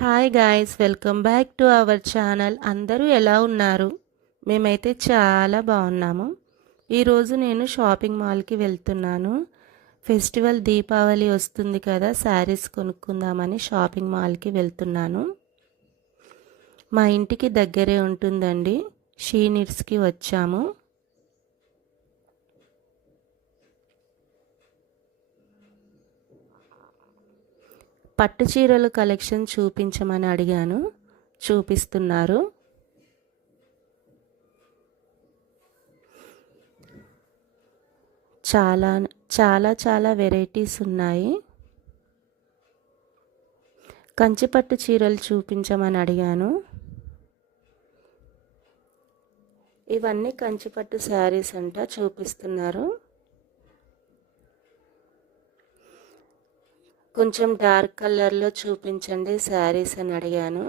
Hi guys, welcome back to our channel. అందరూ ఎలా ఉన్నారు? మేమైతే చాలా బాగున్నాము. ఈరోజు నేను షాపింగ్ మాల్కి వెళ్తున్నాను. ఫెస్టివల్ దీపావళి వస్తుంది కదా, శారీస్ కొనుక్కుందామని షాపింగ్ మాల్కి వెళ్తున్నాను. మా ఇంటికి దగ్గరే ఉంటుందండి. షీ నీడ్స్కి వచ్చాము. పట్టు చీరలు కలెక్షన్ చూపించమని అడిగాను, చూపిస్తున్నారు. చాలా చాలా చాలా వెరైటీస్ ఉన్నాయి. కంచిపట్టు చీరలు చూపించమని అడిగాను. ఇవన్నీ కంచిపట్టు శారీస్ అంట, చూపిస్తున్నారు. కొంచెం డార్క్ కలర్లో చూపించండి శారీస్ అని అడిగాను.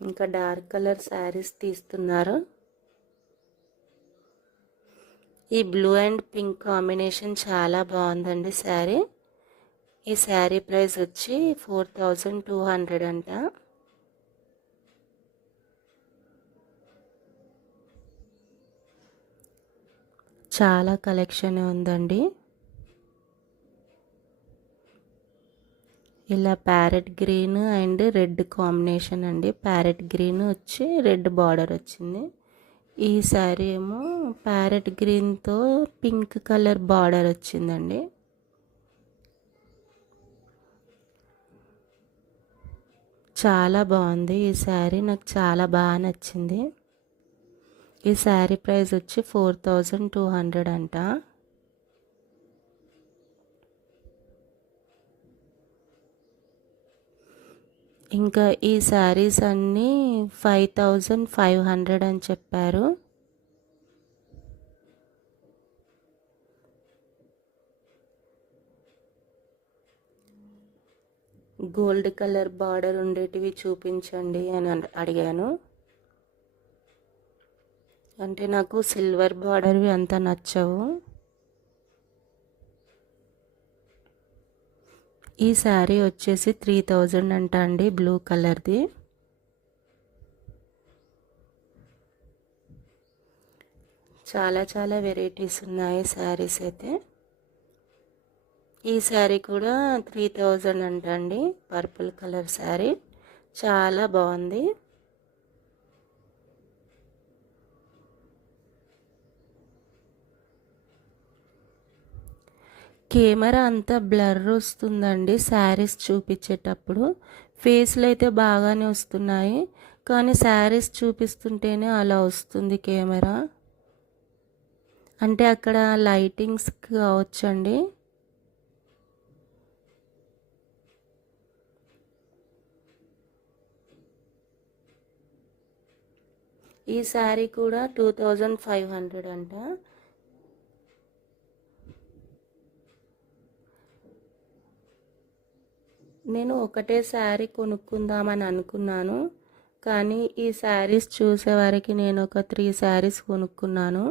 ఇంకా డార్క్ కలర్ శారీస్ తీస్తున్నారు. ఈ బ్లూ అండ్ పింక్ కాంబినేషన్ చాలా బాగుందండి శారీ. ఈ శారీ ప్రైస్ వచ్చి 4200 అంట. చాలా కలెక్షన్ ఉందండి. ఇలా parrot green and red combination అండి. ప్యారెట్ గ్రీన్ వచ్చి రెడ్ బార్డర్ వచ్చింది. ఈ శారీ ఏమో ప్యారెట్ గ్రీన్తో పింక్ కలర్ బార్డర్ వచ్చిందండి. చాలా బాగుంది ఈ శారీ, నాకు చాలా బాగా నచ్చింది. ఈ శారీ ప్రైస్ వచ్చి 4200 అంట. ఇంకా ఈ శారీస్ అన్నీ 5500 అని చెప్పారు. గోల్డ్ కలర్ బార్డర్ ఉండేటివి చూపించండి అని అడిగాను. అంటే నాకు సిల్వర్ బార్డర్వి అంత నచ్చవు. ఈ శారీ వచ్చేసి 3000 అంట అండి, బ్లూ కలర్ది. చాలా చాలా వెరైటీస్ ఉన్నాయి శారీస్ అయితే. ఈ శారీ కూడా 3000 అంట అండి, పర్పుల్ కలర్ శారీ. చాలా బాగుంది. కెమెరా అంతా బ్లర్ వస్తుందండి శారీస్ చూపించేటప్పుడు. ఫేస్లు అయితే బాగానే వస్తున్నాయి, కానీ శారీస్ చూపిస్తుంటేనే అలా వస్తుంది కెమెరా. అంటే అక్కడ లైటింగ్స్ కావచ్చండి. ఈ శారీ కూడా 2500 అంట. నేను ఒకటే శారీ కొనుక్కుందామని అనుకున్నాను, కానీ ఈ శారీస్ చూసేవారికి నేను ఒక 3 శారీస్ కొనుక్కున్నాను.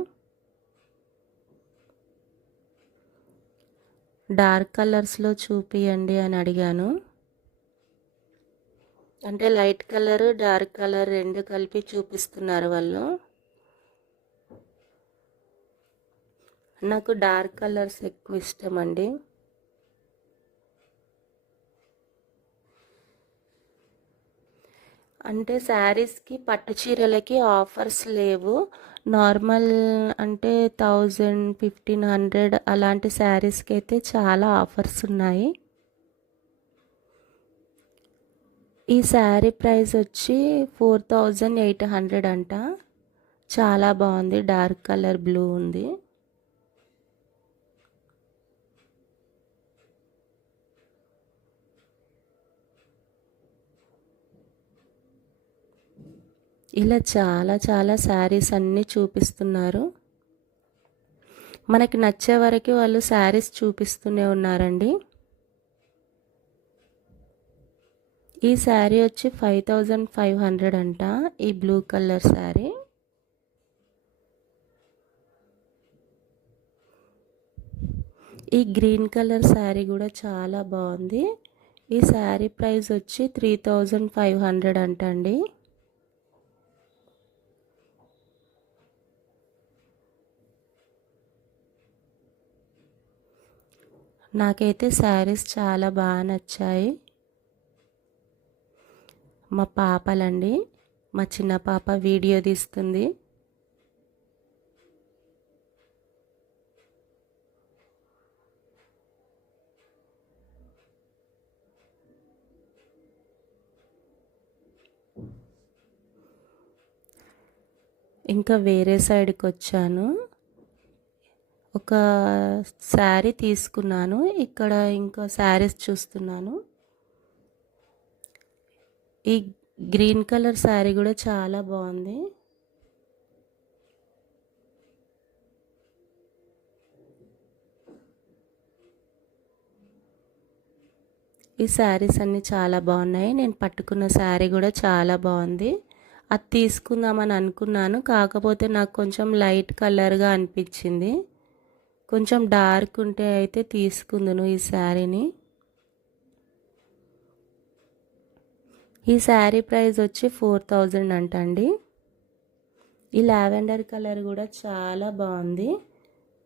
డార్క్ కలర్స్లో చూపియండి అని అడిగాను. అంటే లైట్ కలర్ డార్క్ కలర్ రెండు కలిపి చూపిస్తున్నారు వాళ్ళు. నాకు డార్క్ కలర్స్ ఎక్కువ ఇష్టం అండి. అంటే శారీస్కి పట్టు చీరలకి ఆఫర్స్ లేవు. నార్మల్ అంటే 1000 1500 అలాంటి శారీస్కి అయితే చాలా ఆఫర్స్ ఉన్నాయి. ఈ శారీ ప్రైస్ వచ్చి 4800 అంట. చాలా బాగుంది, డార్క్ కలర్ బ్లూ ఉంది. ఇలా చాలా చాలా శారీస్ అన్నీ చూపిస్తున్నారు. మనకి నచ్చే వరకు వాళ్ళు శారీస్ చూపిస్తూనే ఉన్నారండి. ఈ శారీ వచ్చి 5500 అంట, ఈ బ్లూ కలర్ శారీ. ఈ గ్రీన్ కలర్ శారీ కూడా చాలా బాగుంది. ఈ శారీ ప్రైస్ వచ్చి 3500 అంటండి. నాకైతే శారీస్ చాలా బాగా నచ్చాయి. మా పాపలండి, మా చిన్న పాప వీడియో తీస్తుంది. ఇంకా వేరే సైడ్కి వచ్చాను. ఒక శారీ తీసుకున్నాను. ఇక్కడ ఇంకా శారీస్ చూస్తున్నాను. ఈ గ్రీన్ కలర్ శారీ కూడా చాలా బాగుంది. ఈ శారీస్ అన్నీ చాలా బాగున్నాయి. నేను పట్టుకున్న శారీ కూడా చాలా బాగుంది. అది తీసుకుందామని అనుకున్నాను, కాకపోతే నాకు కొంచెం లైట్ కలర్గా అనిపించింది. కొంచెం డార్క్ ఉంటే అయితే తీసుకుందును ఈ శారీని. ఈ శారీ ప్రైస్ వచ్చి 4000 అంటండి. ఈ లావెండర్ కలర్ కూడా చాలా బాగుంది.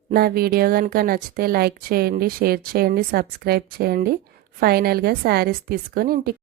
నా వీడియో కనుక నచ్చితే లైక్ చేయండి, షేర్ చేయండి, సబ్స్క్రైబ్ చేయండి. ఫైనల్గా శారీస్ తీసుకొని ఇంటికి